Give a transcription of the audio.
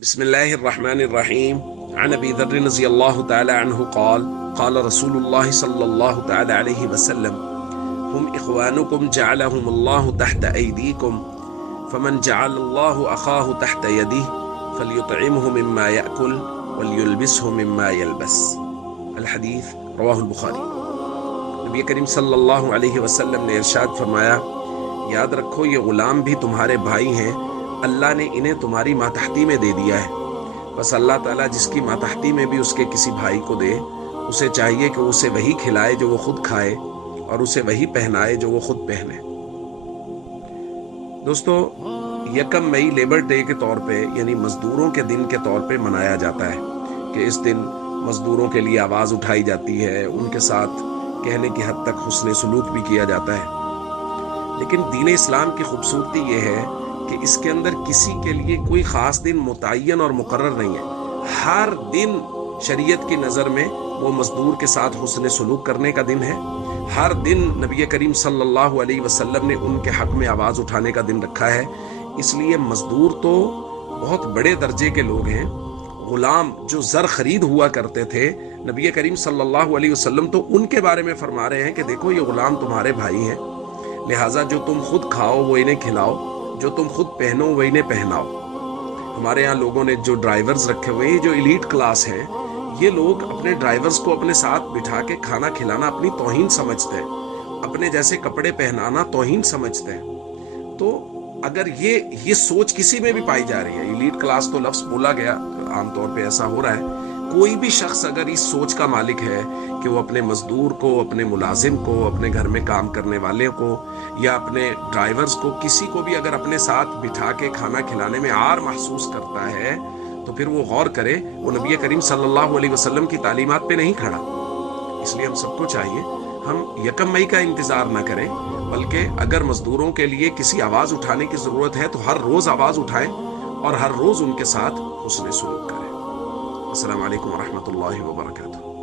बिस्मिल्लाहिर्रहमानिर्रहीम अन अबी ذر रज़ी अल्लाह तआला अन्हु क़ाल रसूलुल्लाह सल्लल्लाहु तआला अलैहि वसल्लम हुम इख़वानुकुम जअलहुमुल्लाहु तहत ऐदीकुम फमन जअलल्लाहु अख़ाहु तहत यदिहि फलयुतइमहु मिम्मा यअकुल वलयुल्बिसहु मिम्मा यल्बस। अल हदीस रवाहुल बुखारी। नबी करीम सल्लल्लाहु अलैहि वसल्लम ने इरशाद फरमाया, याद रखो ये गुलाम भी तुम्हारे भाई हैं, अल्लाह ने इन्हें तुम्हारी मातहती में दे दिया है। बस अल्लाह ताला जिसकी मातहती में भी उसके किसी भाई को दे, उसे चाहिए कि उसे वही खिलाए जो वो खुद खाए और उसे वही पहनाए जो वो खुद पहने। दोस्तों, 1 मई लेबर डे के तौर पे यानी मजदूरों के दिन के तौर पे मनाया जाता है कि इस दिन मजदूरों के लिए आवाज़ उठाई जाती है, उनके साथ कहने की हद तक हुस्न सलूक भी किया जाता है। लेकिन दीन इस्लाम की खूबसूरती ये है कि इसके अंदर किसी के लिए कोई ख़ास दिन मुतय्यन और मुकर्रर नहीं है। हर दिन शरीयत की नज़र में वो मजदूर के साथ हुस्न सलूक करने का दिन है। हर दिन नबी करीम सल्लल्लाहु अलैहि वसल्लम ने उनके हक़ में आवाज़ उठाने का दिन रखा है। इसलिए मजदूर तो बहुत बड़े दर्जे के लोग हैं। गुलाम जो ज़र खरीद हुआ करते थे, नबी करीम सल्लल्लाहु अलैहि वसल्लम तो उनके बारे में फरमा रहे हैं कि देखो ये गुलाम तुम्हारे भाई हैं, लिहाजा जो तुम खुद खाओ वो इन्हें खिलाओ, जो तुम खुद पहनो वो इन्हें पहनाओ। हमारे यहाँ लोगों ने जो ड्राइवर्स रखे हुए हैं, जो एलीट क्लास है, ये लोग अपने ड्राइवर्स को अपने साथ बिठा के खाना खिलाना अपनी तौहीन समझते हैं, अपने जैसे कपड़े पहनाना तौहीन समझते हैं। तो अगर ये सोच किसी में भी पाई जा रही है, एलीट क्लास तो लफ्ज़ बोला गया, आमतौर पे ऐसा हो रहा है, कोई भी शख्स अगर इस सोच का मालिक है कि वो अपने मजदूर को, अपने मुलाजिम को, अपने घर में काम करने वाले को या अपने ड्राइवर्स को, किसी को भी अगर अपने साथ बिठा के खाना खिलाने में आर महसूस करता है, तो फिर वो गौर करे, वो नबी करीम सल्लल्लाहु अलैहि वसल्लम की तालीमात पे नहीं खड़ा। इसलिए हम सबको चाहिए हम 1 मई का इंतज़ार ना करें, बल्कि अगर मजदूरों के लिए किसी आवाज़ उठाने की ज़रूरत है तो हर रोज़ आवाज़ उठाएं और हर रोज़ उनके साथ हुस्न सलूक करें। अस्सलामु अलैकुम व रहमतुल्लाहि व बरकातुहू।